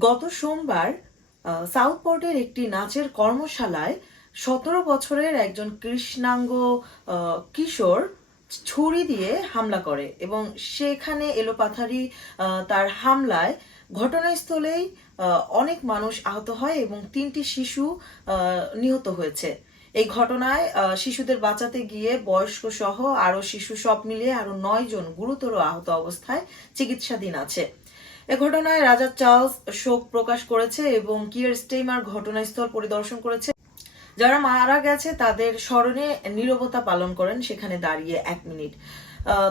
গত সোমবার সাউথপোর্টের একটি নাচের কর্মশালায় 17 বছরের একজন কৃষ্ণাঙ্গ কিশোর ছুরি দিয়ে হামলা করে এবং সেখানে এলোপাথারি তার হামলায় ঘটনাস্থলেই অনেক মানুষ আহত হয় এবং 3টি শিশু নিহত হয়েছে। এই ঘটনায় শিশুদের বাঁচাতে গিয়ে বয়স্ক সহ আরো শিশু সব মিলিয়ে আরো 9 জন গুরুতর আহত অবস্থায় চিকিৎসাধীন আছে। এ ঘটনায় রাজা চার্লস শোক প্রকাশ করেছে এবং কিয়ার স্টেইমার ঘটনাস্থল পরিদর্শন করেছে। যারা মারা গেছে তাদের স্মরণে নীরবতা পালন করেন সেখানে দাঁড়িয়ে 1 মিনিট।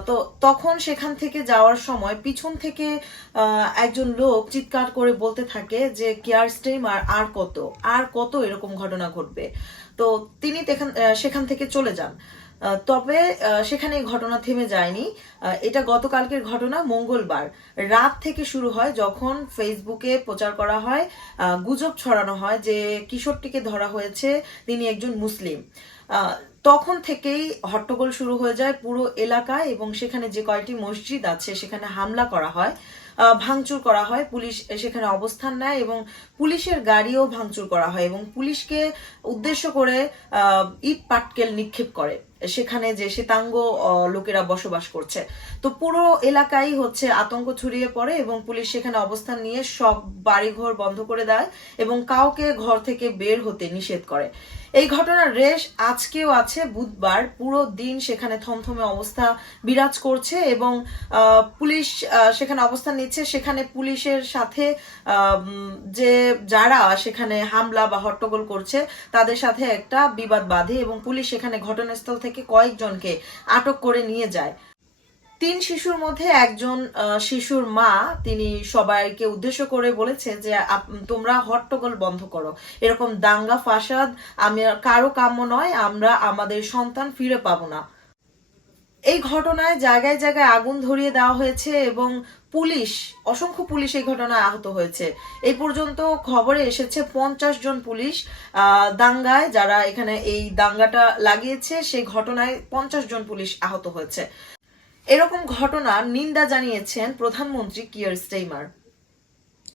তো তখন সেখান থেকে যাওয়ার সময় পিছন থেকে একজন লোক চিৎকার করে বলতে থাকে যে কিয়ার স্টেইমার আর কত এরকম ঘটনা ঘটবে। তো তিনি সেখান থেকে চলে যান। তবে সেখানে ঘটনা থেমে যায়নি। এটা গতকালকের ঘটনা। মঙ্গলবার রাত থেকে শুরু হয়, যখন ফেসবুকে প্রচার করা হয়, গুজব ছড়ানো হয় যে কিশোরটিকে ধরা হয়েছে, তিনি একজন মুসলিম। তখন থেকেই হট্টগোল শুরু হয়ে যায় পুরো এলাকায় এবং সেখানে যে কয়টি মসজিদ আছে সেখানে হামলা করা হয়, ভাঙচুর করা হয়। পুলিশ সেখানে অবস্থান নেয় এবং পুলিশের গাড়িও ভাঙচুর করা হয় এবং পুলিশকে উদ্দেশ্য করে ইট পাটকেল নিক্ষেপ করে সেখানে যে শ্বেতাঙ্গ লোকেরা বসবাস করছে। তো পুরো এলাকায় আতঙ্ক ছড়িয়ে পড়ে এবং পুলিশ সেখানে অবস্থান নিয়ে সব বাড়িঘর বন্ধ করে দেয় এবং কাউকে ঘর থেকে বের হতে নিষেধ করে। এই ঘটনার রেশ আজকেও আছে। বুধবার পুরো দিন সেখানে থমথমে অবস্থা বিরাজ করছে এবং পুলিশ সেখানে অবস্থান নিচ্ছে। সেখানে পুলিশের সাথে যে যারা সেখানে হামলা বা হট্টগোল করছে তাদের সাথে একটা বিবাদ বাধে এবং পুলিশ সেখানে ঘটনাস্থল থেকে কয়েকজনকে আটক করে নিয়ে যায়। 3 শিশুর মধ্যে একজন শিশুর মা, তিনি সবাইকে উদ্দেশ্য করে বলেছে যে তোমরা হট্টগোল বন্ধ করো, এরকম দাঙ্গা ফাসাদ কারো কাম্য নয়, আমরা আমাদের সন্তান ফিরে পাবো না। এই ঘটনায় জায়গায় জায়গায় আগুন ধরিয়ে দেওয়া হয়েছে এবং অসংখ্য পুলিশ এই ঘটনায় আহত হয়েছে। এই পর্যন্ত খবরে এসেছে 50 জন পুলিশ দাঙ্গায়, যারা এখানে এই দাঙ্গাটা লাগিয়েছে সেই ঘটনায় 50 জন পুলিশ আহত হয়েছে। এরকম ঘটনার নিন্দা জানিয়েছেন প্রধানমন্ত্রী কিয়ার স্টেইমার।